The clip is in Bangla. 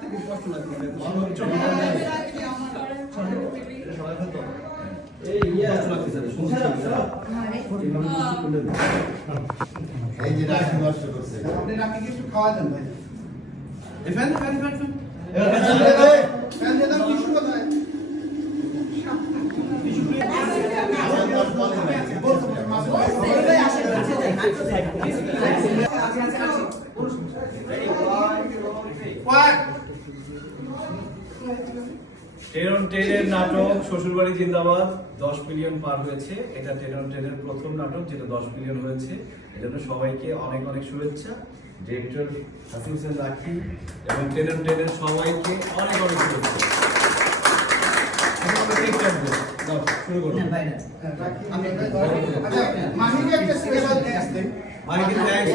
থেকে কষ্ট লাগবে এই ইয়া লাগছে স্যার সমস্যা এই যে রাশি নষ্ট করছে আপনি রাখি কিছু খাওয়া দেন ভাই এই ফ্যান এবার ফ্যান দিয়ে দাও কিছু কথা নাই কিছু টেন টেনের নাটক শ্বশুরবাড়ি জিন্দাবাদ 10 মিলিয়ন পার হয়েছে। এটা টেনের প্রথম নাটক যেটা 10 মিলিয়ন হয়েছে। এজন্য সবাইকে অনেক অনেক শুভেচ্ছা। ডিরেক্টর হাসিম হোসেন রাখি এবং টেনের সবাইকে অনেক অনেক শুভেচ্ছা। শুরু করুন। আচ্ছা মাহিকে একটা সিনেমা দিয়ে আসতেন মাইকেল থ্যাঙ্কস